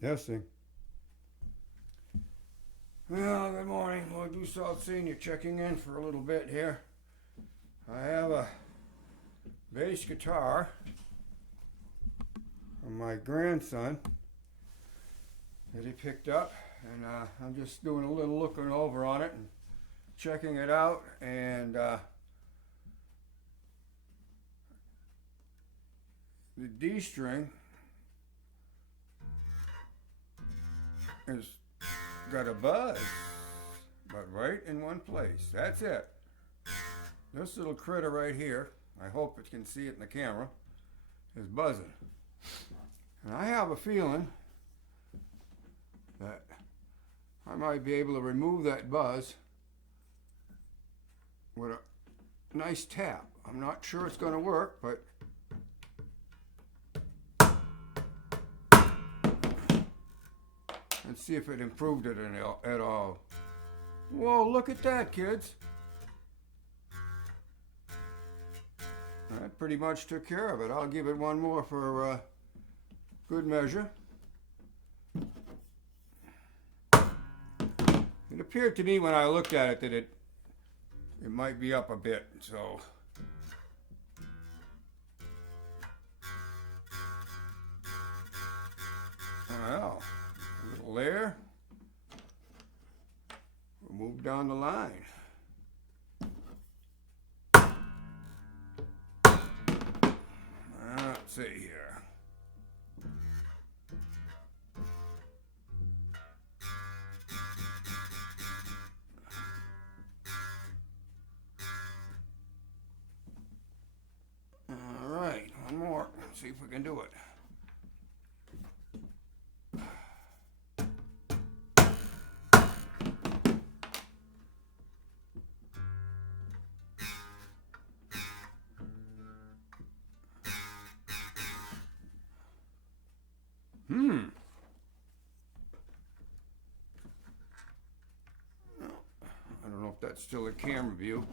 Testing. Well, good morning. Lloyd Dussault Sr. checking in for a little bit here. I have a bass guitar from my grandson that he picked up, and I'm just doing a little looking over on it and checking it out, and the D string has got a buzz, but right in one place. That's it. This little critter right here, I hope it can see it in the camera, is buzzing. And I have a feeling that I might be able to remove that buzz with a nice tap. I'm not sure it's going to work, but let's see if it improved it at all. Whoa, look at that, kids. That pretty much took care of it. I'll give it one more for good measure. It appeared to me when I looked at it that it might be up a bit, so. Well, a little there. We'll move down the line. Let's see here. All right, one more. Let's see if we can do it. I don't know if that's still a camera view.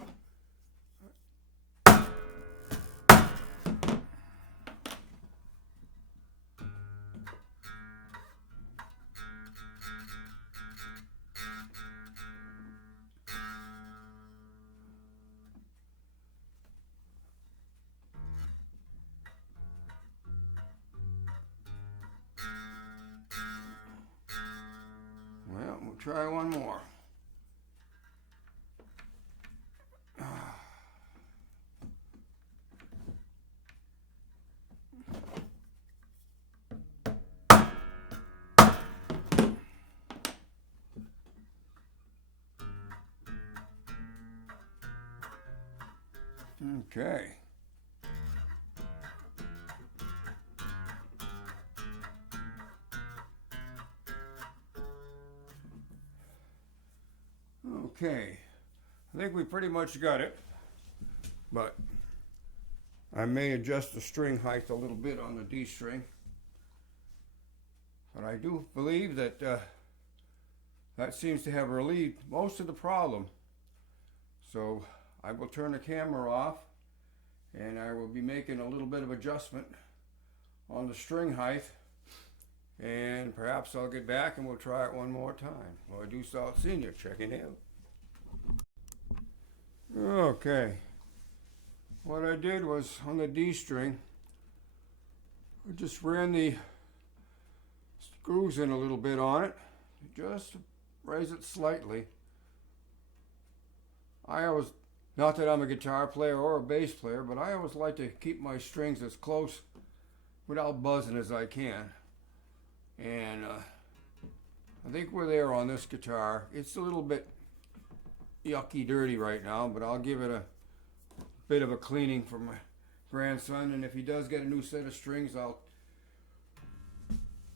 Well, we'll try one more. Okay. Okay. I think we pretty much got it, but I may adjust the string height a little bit on the D string. But I do believe that that seems to have relieved most of the problem. So I will turn the camera off, and I will be making a little bit of adjustment on the string height, and perhaps I'll get back and we'll try it one more time. Lloyd Dussault Sr. checking in. Okay, what I did was on the D string, I just ran the screws in a little bit on it, just raise it slightly. I always, not that I'm a guitar player or a bass player, but I always like to keep my strings as close without buzzing as I can. And I think we're there on this guitar. It's a little bit yucky dirty right now, but I'll give it a bit of a cleaning for my grandson, and if he does get a new set of strings, I'll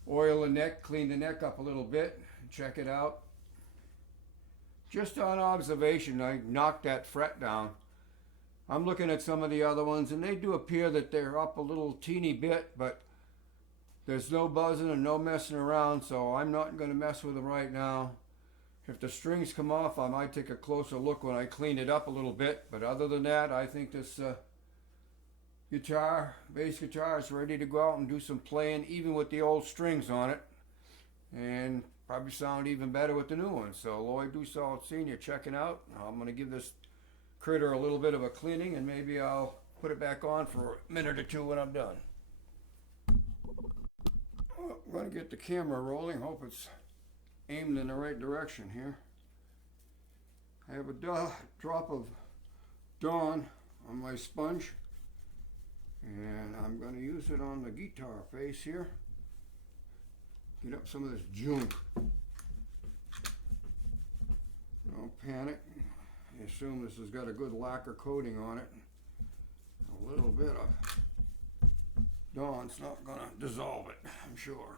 oil the neck, clean the neck up a little bit, and check it out. Just on observation, I knocked that fret down. I'm looking at some of the other ones, and they do appear that they're up a little teeny bit, but there's no buzzing and no messing around, so I'm not going to mess with them right now. If the strings come off, I might take a closer look when I clean it up a little bit. But other than that, I think this bass guitar is ready to go out and do some playing, even with the old strings on it. and probably sound even better with the new one. So Lloyd Dussault Sr. checking out. I'm going to give this critter a little bit of a cleaning, and maybe I'll put it back on for a minute or two when I'm done. Well, I'm going to get the camera rolling. Hope it's aimed in the right direction here. I have a drop of Dawn on my sponge, and I'm going to use it on the guitar face here. Get up some of this junk. Don't panic. I assume this has got a good lacquer coating on it. A little bit of Dawn's not going to dissolve it, I'm sure.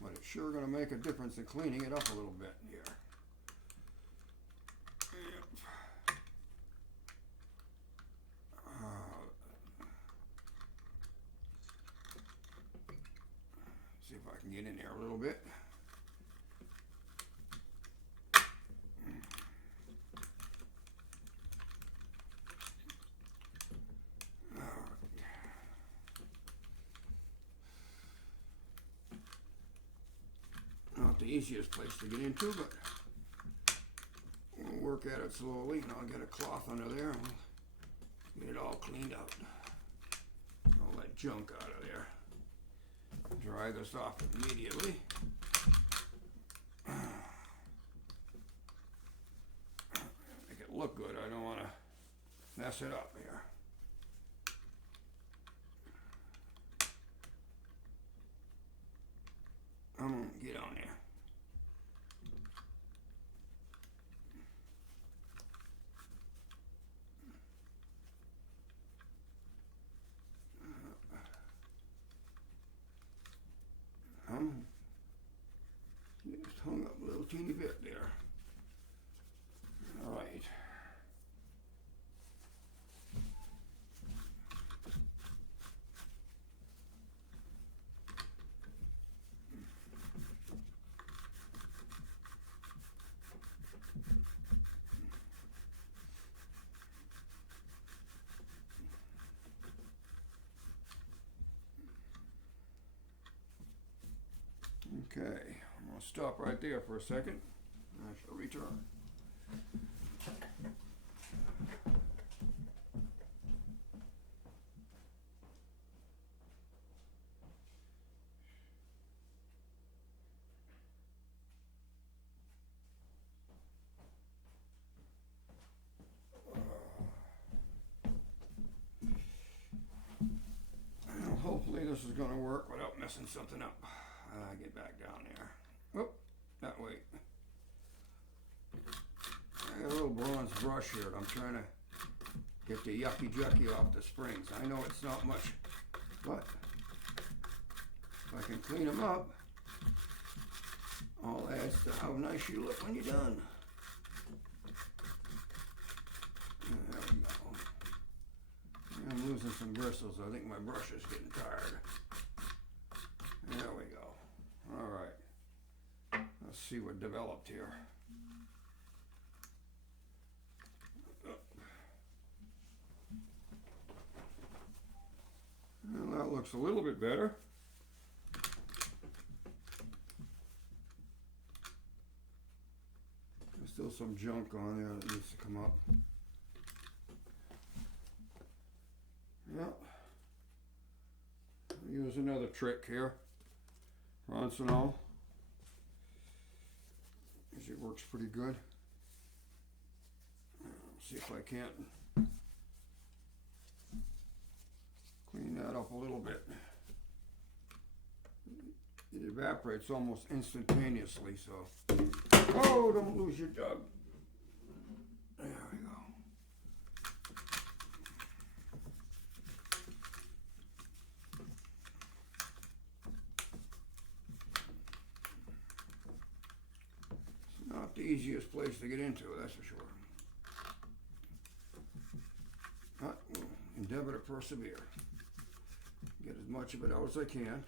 But it's sure going to make a difference in cleaning it up a little bit here. See if I can get in there a little bit. Not the easiest place to get into, but we'll work at it slowly, and I'll get a cloth under there and we'll get it all cleaned out. All that junk out of there. Dry this off immediately. Make it look good. I don't want to mess it up here. I'm gonna get on there. Just hung up a little teeny bit there. All right. Okay, I'm going to stop right there for a second. I shall return. Well, hopefully this is going to work without messing something up. Get back down there. Oh, that way. I got a little bronze brush here. I'm trying to get the yucky jucky off the springs. I know it's not much, but if I can clean them up, all adds to how nice you look when you're done. There we go. I'm losing some bristles. I think my brush is getting tired. There we go. All right. Let's see what developed here. Well, that looks a little bit better. There's still some junk on there that needs to come up. Yep. Use another trick here. Ronsonol. It works pretty good. See if I can't clean that up a little bit. It evaporates almost instantaneously, so. Oh, don't lose your jug. There we go. Not the easiest place to get into, that's for sure. But we'll endeavor to persevere. Get as much of it out as I can.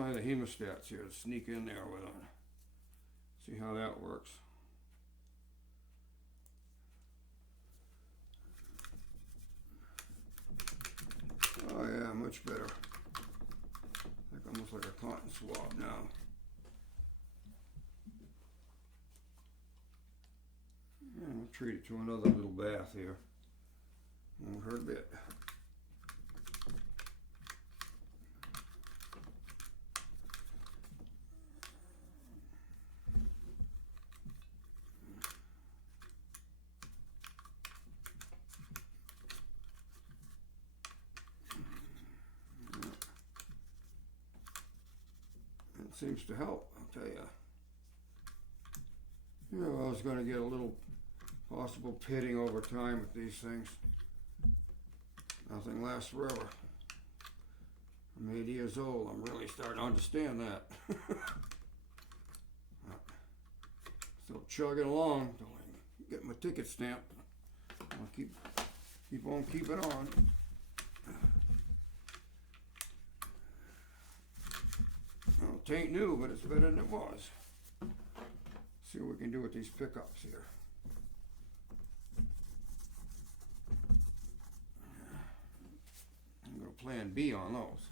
try the hemostats here to sneak in there with them. See how that works. Oh yeah, much better. Like almost like a cotton swab now. Yeah, we'll treat it to another little bath here. Won't hurt a bit. It seems to help, I'll tell you. You know, I was going to get a little possible pitting over time with these things. Nothing lasts forever. I'm 80 years old. I'm really starting to understand that. Still chugging along till I get my ticket stamp. I'll keep on keeping on. Well, it ain't new, but it's better than it was. See what we can do with these pickups here. I'm going to plan B on those.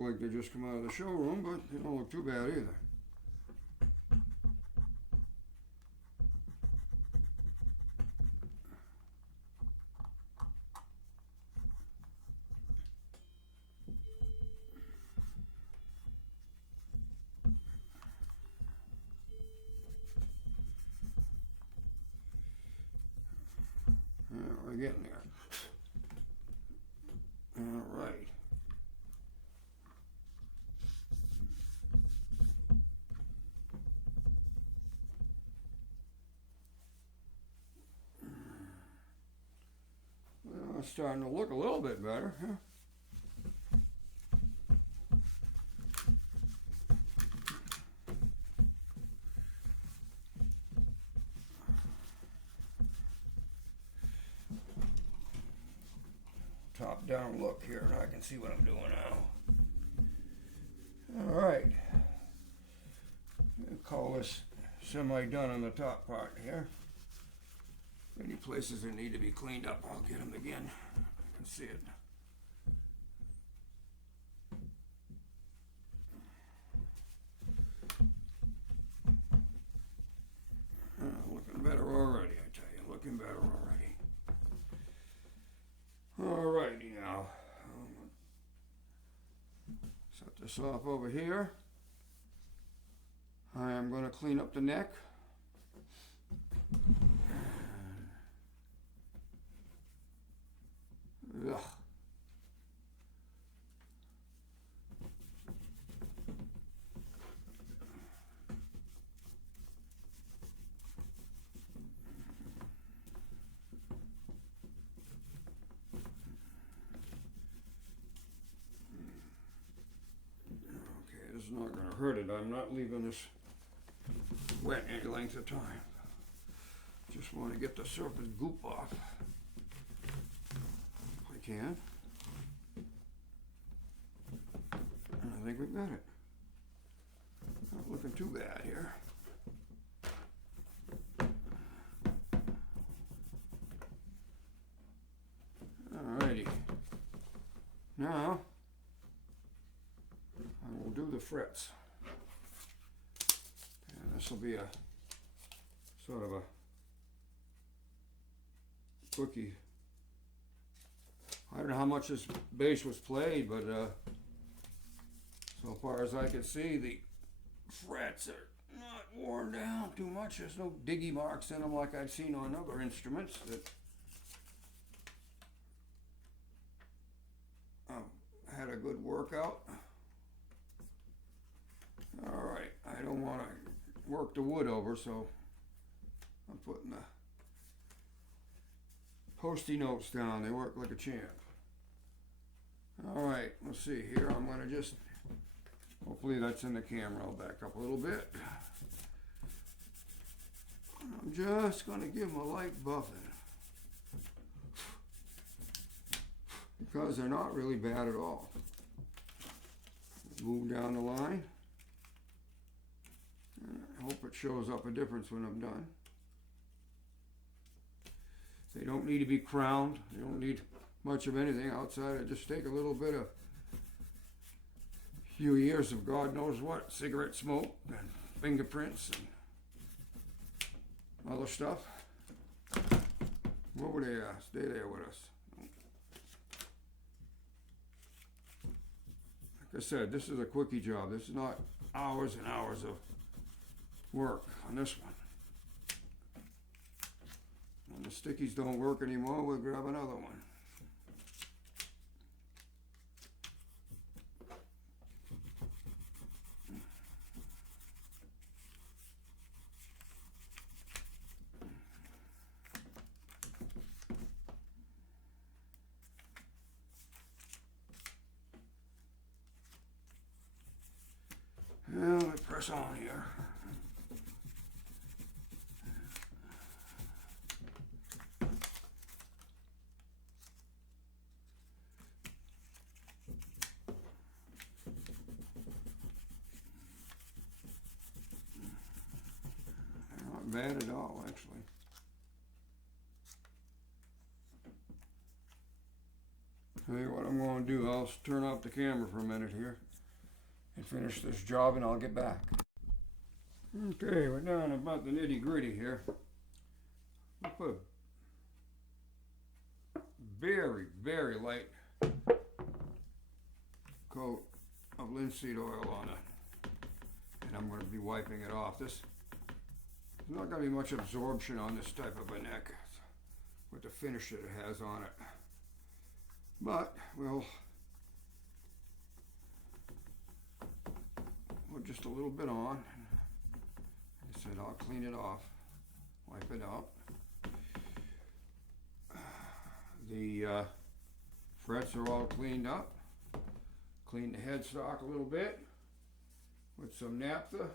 Like they just come out of the showroom, but they don't look too bad either. We're getting there. All right. It's starting to look a little bit better, huh? Top down look here, and I can see what I'm doing now. All right. We'll call this semi-done on the top part here. Any places that need to be cleaned up, I'll get them again. I can see it. Looking better already, I tell you. Looking better already. All righty now. Set this off over here. I am going to clean up the neck. Ugh. Okay, this is not going to hurt it. I'm not leaving this wet any length of time. Just want to get the surface goop off. Can. And I think we've got it. Not looking too bad here. Alrighty. Now, I will do the frets. And this will be a sort of a quickie. I don't know how much this bass was played, but so far as I can see, the frets are not worn down too much. There's no diggy marks in them like I've seen on other instruments that had a good workout. Alright, I don't want to work the wood over, so I'm putting the Post-it notes down. They work like a champ. Alright, let's see here. I'm going to just, hopefully that's in the camera. I'll back up a little bit. I'm just going to give them a light buffing, because they're not really bad at all. Move down the line. I hope it shows up a difference when I'm done. They don't need to be crowned. They don't need much of anything outside of just take a little bit of few years of God knows what, cigarette smoke and fingerprints and other stuff. What would they stay there with us? Like I said, this is a quickie job. This is not hours and hours of work on this one. When the stickies don't work anymore, we'll grab another one. Well, let me press on here. Not bad at all, actually. Tell you what I'm going to do. I'll turn off the camera for a minute here and finish this job, and I'll get back. Okay, we're down about the nitty gritty here. I'll put a very, very light coat of linseed oil on it, and I'm going to be wiping it off. There's not going to be much absorption on this type of a neck with the finish that it has on it, but we'll put just a little bit on. Like I said, I'll clean it off, wipe it out. The frets are all cleaned up. Clean the headstock a little bit with some naphtha.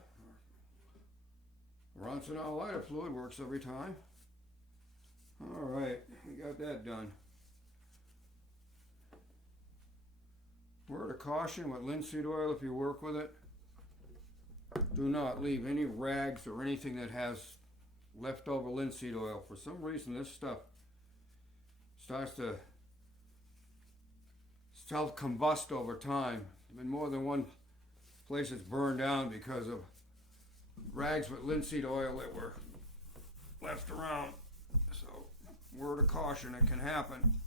Roncinol lighter fluid works every time. All right, we got that done. Word of caution with linseed oil: if you work with it, do not leave any rags or anything that has leftover linseed oil. For some reason, this stuff starts to self-combust over time. There's been more than one place that's burned down because of rags with linseed oil that were left around. So, word of caution, it can happen.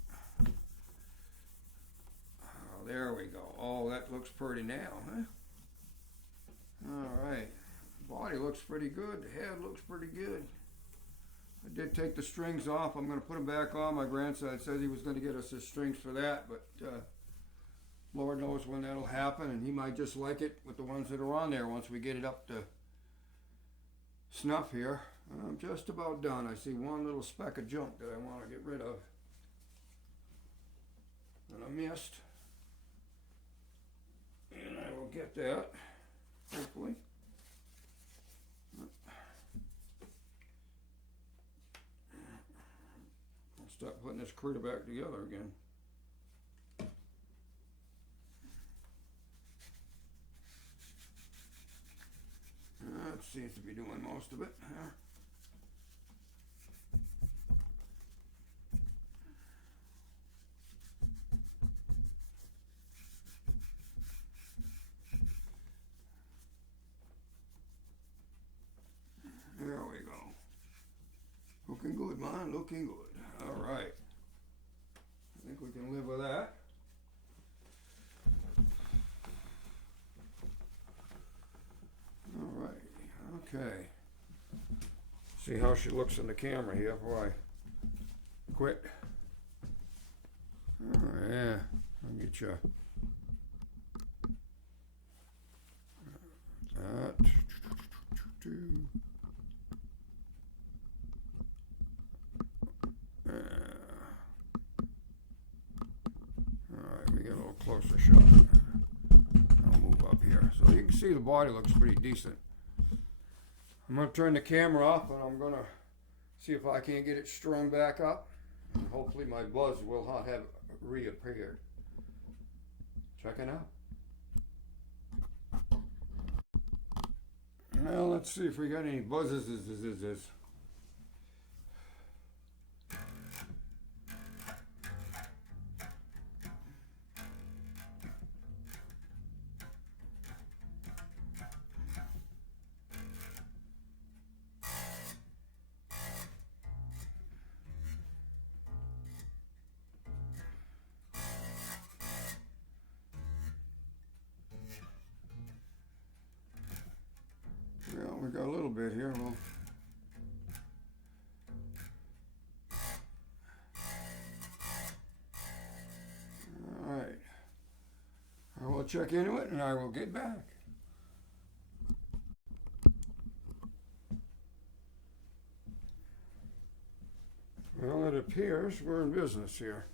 Oh, there we go. Oh, that looks pretty now, huh? All right. Body looks pretty good. The head looks pretty good. I did take the strings off. I'm going to put them back on. My grandson said he was going to get us the strings for that, but Lord knows when that'll happen, and he might just like it with the ones that are on there once we get it up to snuff here. I'm just about done. I see one little speck of junk that I want to get rid of that I missed, and I will get that, hopefully. I'll start putting this critter back together again. That seems to be doing most of it. There we go. Looking good, man. Looking good. All right. I think we can live with that. All right. Okay. See how she looks in the camera here before I quit. Oh, yeah. I'll get you. Alright, we get a little closer shot. I'll move up here. So you can see the body looks pretty decent. I'm going to turn the camera off and I'm going to see if I can't get it strung back up. And hopefully my buzz will not have reappeared. Check it out. Well, let's see if we got any buzzes. Well, we got a little bit here. Well, all right. I will check into it and I will get back. Well, it appears we're in business here.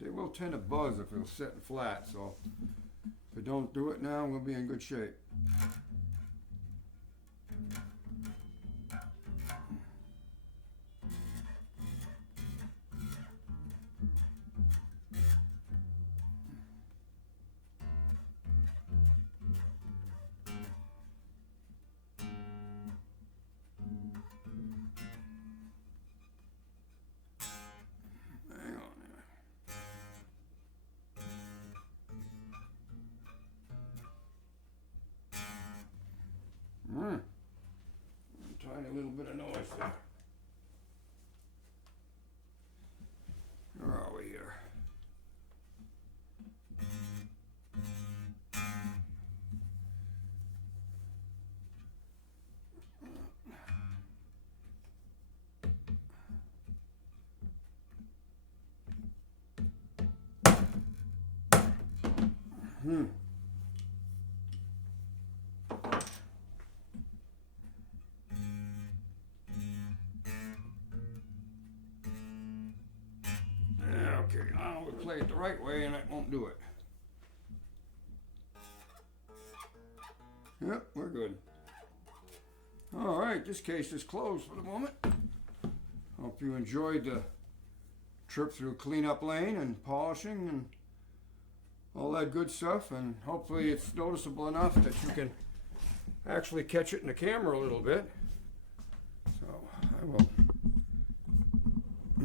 They will tend to buzz if it's sitting flat, so if we don't do it now, we'll be in good shape. Tiny little bit of noise there. Where are we here? Okay, now we play it the right way and it won't do it. Yep, we're good. All right, this case is closed for the moment. Hope you enjoyed the trip through cleanup lane and polishing and all that good stuff, and hopefully it's noticeable enough that you can actually catch it in the camera a little bit. So I'm going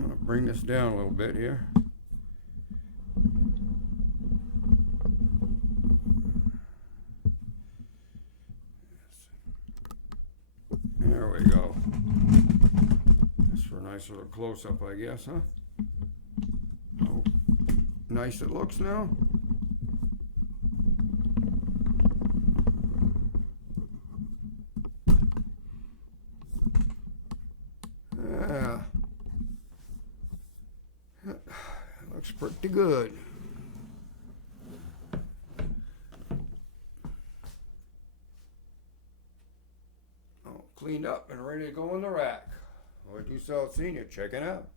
to bring this down a little bit here. There we go. Just for a nice little close-up, I guess, huh? Oh, nice it looks now. Yeah. Looks pretty good. Cleaned up and ready to go in the rack. What you sell senior, check it out.